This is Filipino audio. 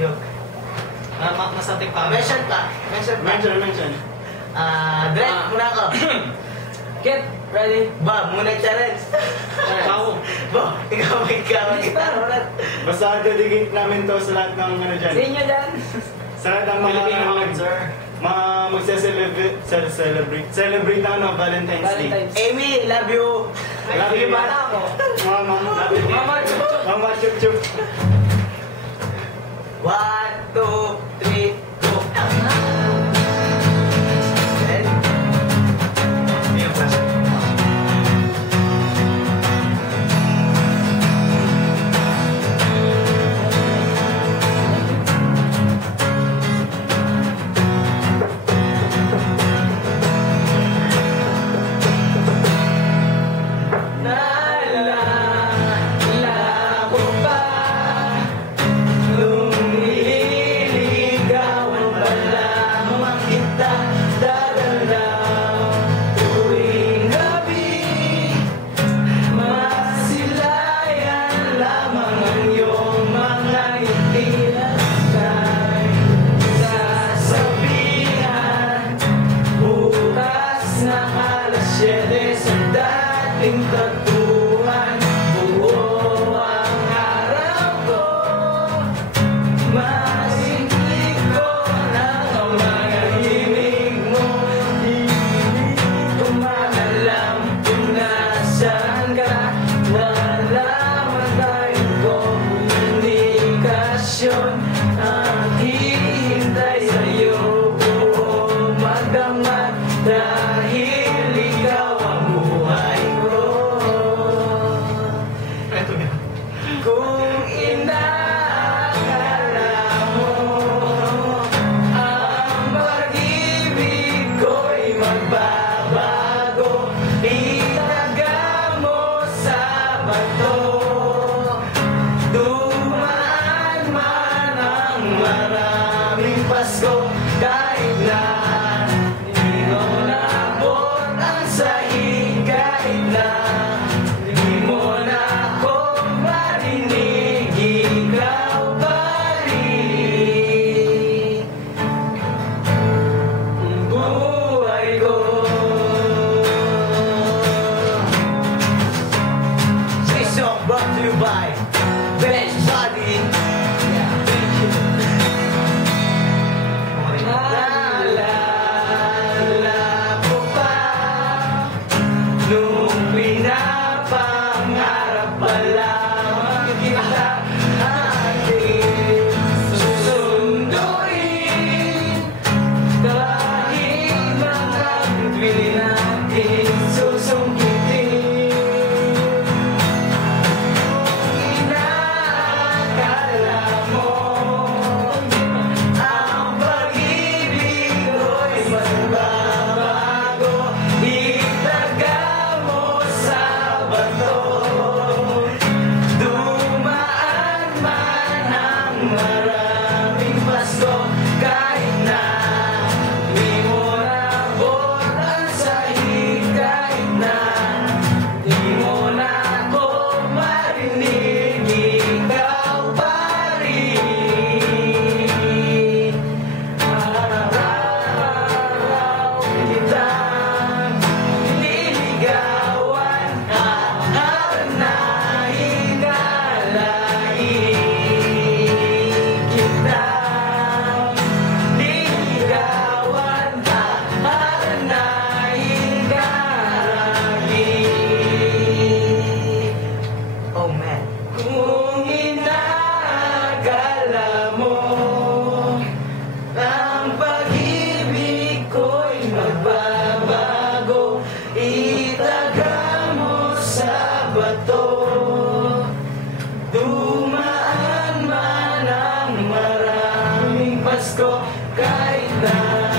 Joke. Masabi pa. Mention pa. Mention. Brett, muna ako. Get ready. Bob, muna challenge. Ikaw. Bob, ikaw mag-gitara. Basta dedicate namin to sa lahat ng ano dyan. Sa inyo dyan. Sa lahat ng mga Filipino sir. celebrate na ano, Valentine's Day. Valentine's. Amy, love you. Love you. Bata ako. Mama. Mama, Mama, chup chup. 1, 2, 3, go. Then, Yung pa. naalala ko pa nung nililigawan pa lamang kita, dadalaw tuwing gabi. Masilayan lamang ang iyong mga ngiti at sasabihan. Bukas ng alas 7 sa dating tagpuan, buo ang araw ko. Masingkig ko ng mga himig mo. Di ko maalam kung nasaan ka. Wala man tayong komunikasyon. Ang hihintay sa'yo buong magdamag, dahil ikaw ang buhay ko. Ito nga. Kung inaakala mo ang pag-ibig ko'y magbabago, itaga mo sa bato. Dumaan man ang maraming Pasko, kahit na hindi mo naabot ang sahig, kahit na hindi mo na ako marinig, ikaw pa rin ang buhay ko. this song brought to you by Best Body. Naalala ko pa nung pinapangarap pa lamang kita, ating susunduin. Kahit mga bibili natin susungkitin. Inaakala mo ang pag-ibig ko'y magbabago, itaga mo sa bato. Dumaan man ang maraming Pasko, kahit na di mo naabot ang sahig, kahit na di mo na ako marinig, ikaw pa rin. Araw-araw kitang nililigawan, hahanapin, alain kitang nililigawan, hahanapin, alain. Oh man. Kung inaakala mo ang pag-ibig ko'y magbabago, itaga mo sa bato. Dumaan man ang maraming Pasko, kahit na